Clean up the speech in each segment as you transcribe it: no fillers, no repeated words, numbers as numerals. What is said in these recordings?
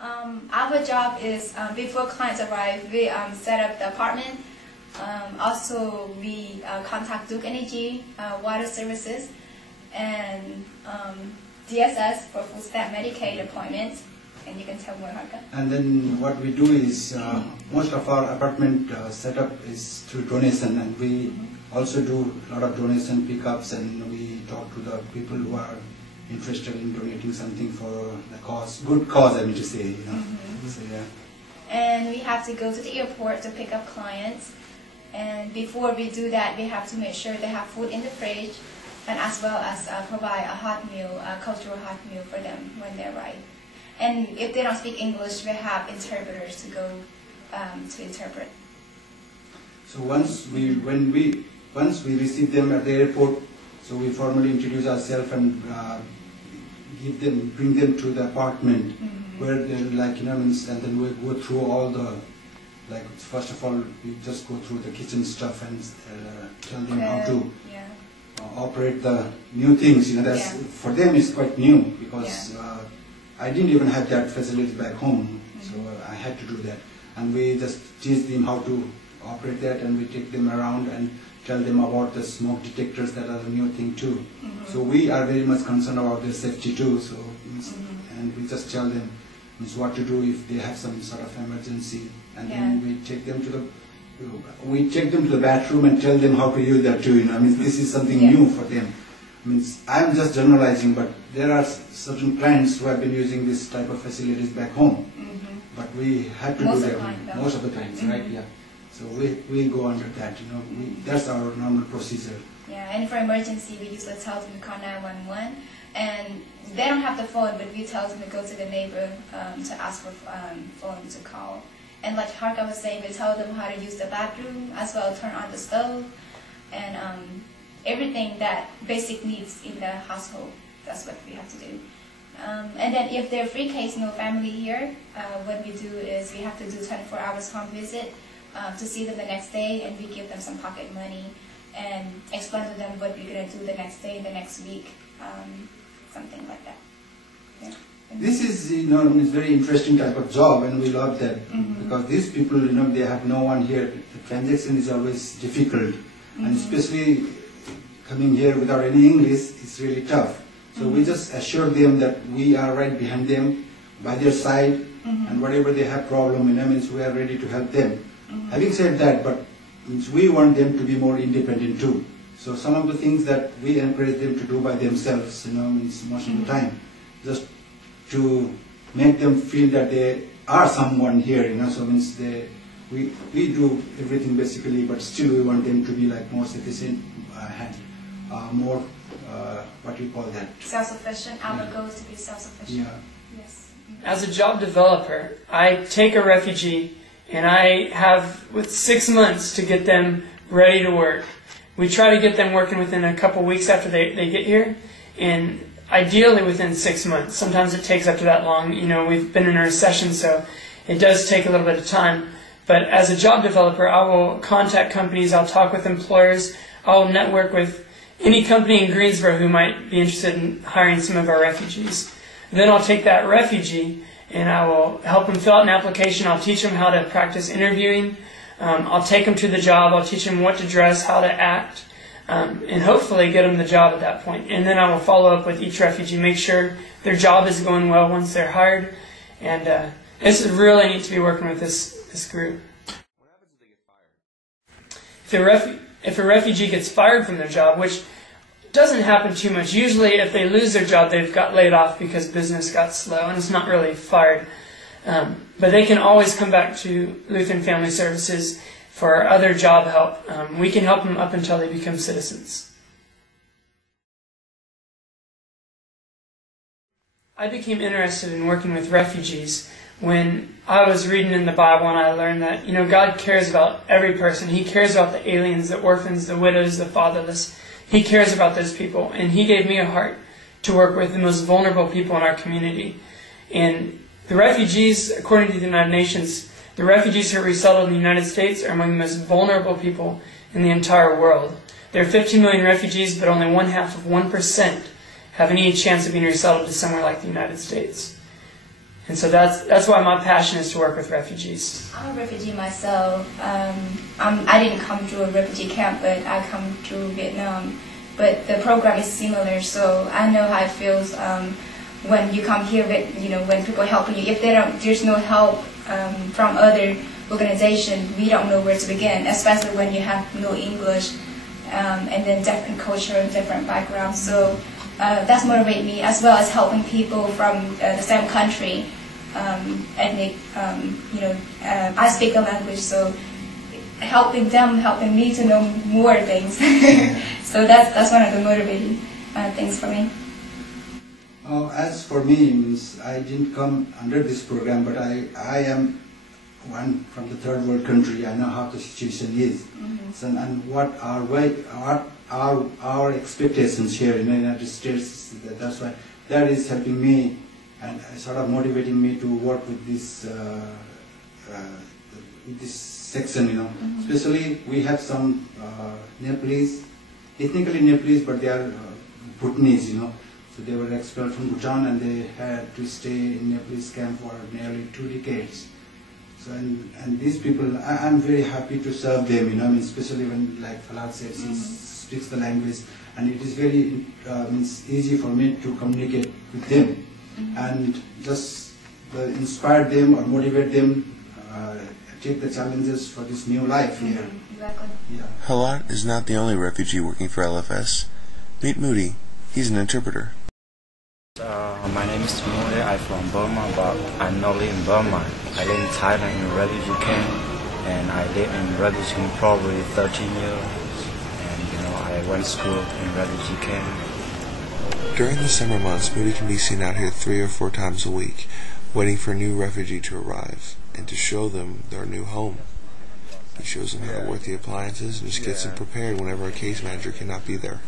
Our job is, before clients arrive, we set up the apartment. Also, we contact Duke Energy, Water Services, and DSS for full staff Medicaid appointments. And you can tell more, Harka. And then what we do is, most of our apartment setup is through donation, and we also do a lot of donation pickups, and we talk to the people who are interested in donating something for the cause, good cause, I mean to say, you know. So, yeah. And we have to go to the airport to pick up clients. And before we do that, we have to make sure they have food in the fridge, and as well as provide a hot meal, a cultural hot meal for them when they arrive. And if they don't speak English, we have interpreters to go to interpret. So once we receive them at the airport, so we formally introduce ourselves and bring them to the apartment where they're like, you know, and then we go through all the, like, first of all, we just go through the kitchen stuff and tell them how to operate the new things. You know, that's for them it's quite new because I didn't even have that facility back home, so I had to do that. And we just teach them how to operate that, and we take them around and tell them about the smoke detectors that are a new thing too. So we are very much concerned about their safety too. So and we just tell them what to do if they have some sort of emergency, and then we take them to the bathroom and tell them how to use that too. You know, I mean, this is something new for them. I mean, I'm just generalizing, but there are certain clients who have been using this type of facilities back home. But we had to do that most of the times, right? Yeah. So we go under that, you know. That's our normal procedure. Yeah, and for emergency, we usually tell them to call 911, and they don't have the phone, but we tell them to go to the neighbor to ask for phone to call. And like Harka was saying, we tell them how to use the bathroom, as well as turn on the stove, and everything that basic needs in the household. That's what we have to do. And then if they're free case, no family here, what we do is we have to do 24 hours home visit to see them the next day, and we give them some pocket money and explain to them what we're going to do the next day, the next week, something like that. Yeah. This is, you know, it's very interesting type of job, and we love that because these people, you know, they have no one here. The transaction is always difficult, and especially coming here without any English, it's really tough. So we just assure them that we are right behind them, by their side, and whatever they have problem, you know, means we are ready to help them. Having said that, but means we want them to be more independent too. So some of the things that we encourage them to do by themselves, you know, means most of the time, just to make them feel that they are someone here, you know. So means we do everything basically, but still we want them to be like more sufficient, more what do you call that? Self-sufficient. Our goal is to be self-sufficient. Yeah. Yes. As a job developer, I take a refugee and I have with 6 months to get them ready to work. We try to get them working within a couple weeks after they get here, and ideally within 6 months. Sometimes it takes up to that long. You know, we've been in a recession, so it does take a little bit of time. But as a job developer, I will contact companies, I'll talk with employers, I'll network with any company in Greensboro who might be interested in hiring some of our refugees. Then I'll take that refugee and I will help them fill out an application. I'll teach them how to practice interviewing. I'll take them to the job. I'll teach them what to dress, how to act, and hopefully get them the job at that point. And then I will follow up with each refugee, make sure their job is going well once they're hired. And this is really neat to be working with this group. What happens if they get fired? If a refugee gets fired from their job, which doesn't happen too much. Usually if they lose their job, they've got laid off because business got slow, and it's not really fired. But they can always come back to Lutheran Family Services for other job help. We can help them up until they become citizens. I became interested in working with refugees when I was reading in the Bible, and I learned that, you know, God cares about every person. He cares about the aliens, the orphans, the widows, the fatherless. He cares about those people, and He gave me a heart to work with the most vulnerable people in our community. And the refugees, according to the United Nations, the refugees who are resettled in the United States are among the most vulnerable people in the entire world. There are 15 million refugees, but only 1/2 of 1% have any chance of being resettled to somewhere like the United States. And so that's why my passion is to work with refugees. I'm a refugee myself. I didn't come to a refugee camp, but I come to Vietnam. But the program is similar, so I know how it feels when you come here. When people helping you, if there's no help from other organizations, we don't know where to begin. Especially when you have no English and then different culture, different backgrounds. So that's motivated me, as well as helping people from the same country, ethnic. I speak the language, so helping them, helping me to know more things. So that's one of the motivating things for me. As for me, means I didn't come under this program, but I am one from the third world country. I know how the situation is, so, and what our expectations here in the United States. That's why that is helping me and sort of motivating me to work with this section. Especially we have some Nepalese, ethnically Nepalese, but they are Bhutanese. So they were expelled from Bhutan and they had to stay in Nepalese camp for nearly 2 decades. So and these people, I'm very happy to serve them. Especially when, like Falad said, he speaks the language, and it is very easy for me to communicate with them and just inspire them or motivate them, take the challenges for this new life here. Exactly. Yeah. Halat is not the only refugee working for LFS. Meet Moody. He's an interpreter. My name is Moody. I'm from Burma, but I'm not living in Burma. I live in Thailand in a refugee camp, and I live in refugee camp probably 13 years. And I went to school in refugee camp. During the summer months, Moody can be seen out here 3 or 4 times a week, waiting for a new refugee to arrive and to show them their new home. He shows them how to work the appliances and just gets them prepared whenever our case manager cannot be there.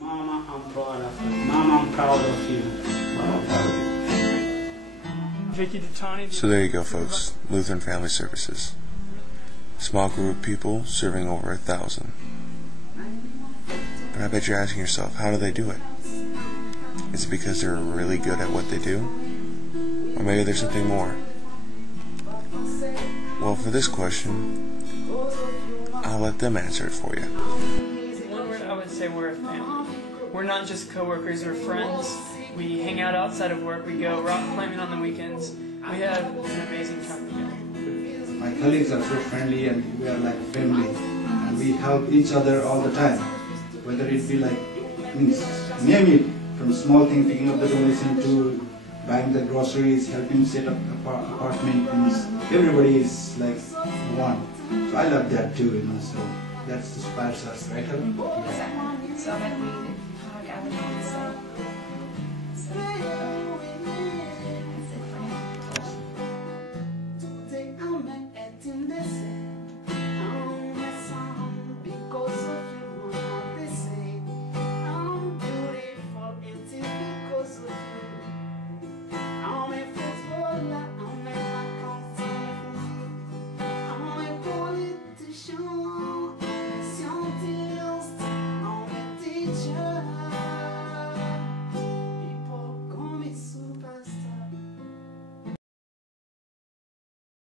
Mama, I'm proud of you. Mama, I'm proud of you. Mama, I'm proud of you. So there you go, folks. Lutheran Family Services. Small group of people serving over 1,000. But I bet you're asking yourself, how do they do it? Is it because they're really good at what they do? Or maybe there's something more? Well, for this question, I'll let them answer it for you. One word, I would say we're a family. We're not just co-workers, we're friends. We hang out outside of work, we go rock climbing on the weekends. We have an amazing time together. My colleagues are so friendly and we are like family. And we help each other all the time. Whether it be like, name it, from small thing, picking up the donation to buying the groceries, helping set up apartment, everybody is like one. So I love that too, so that inspires us, right? Exactly. So I'm agree with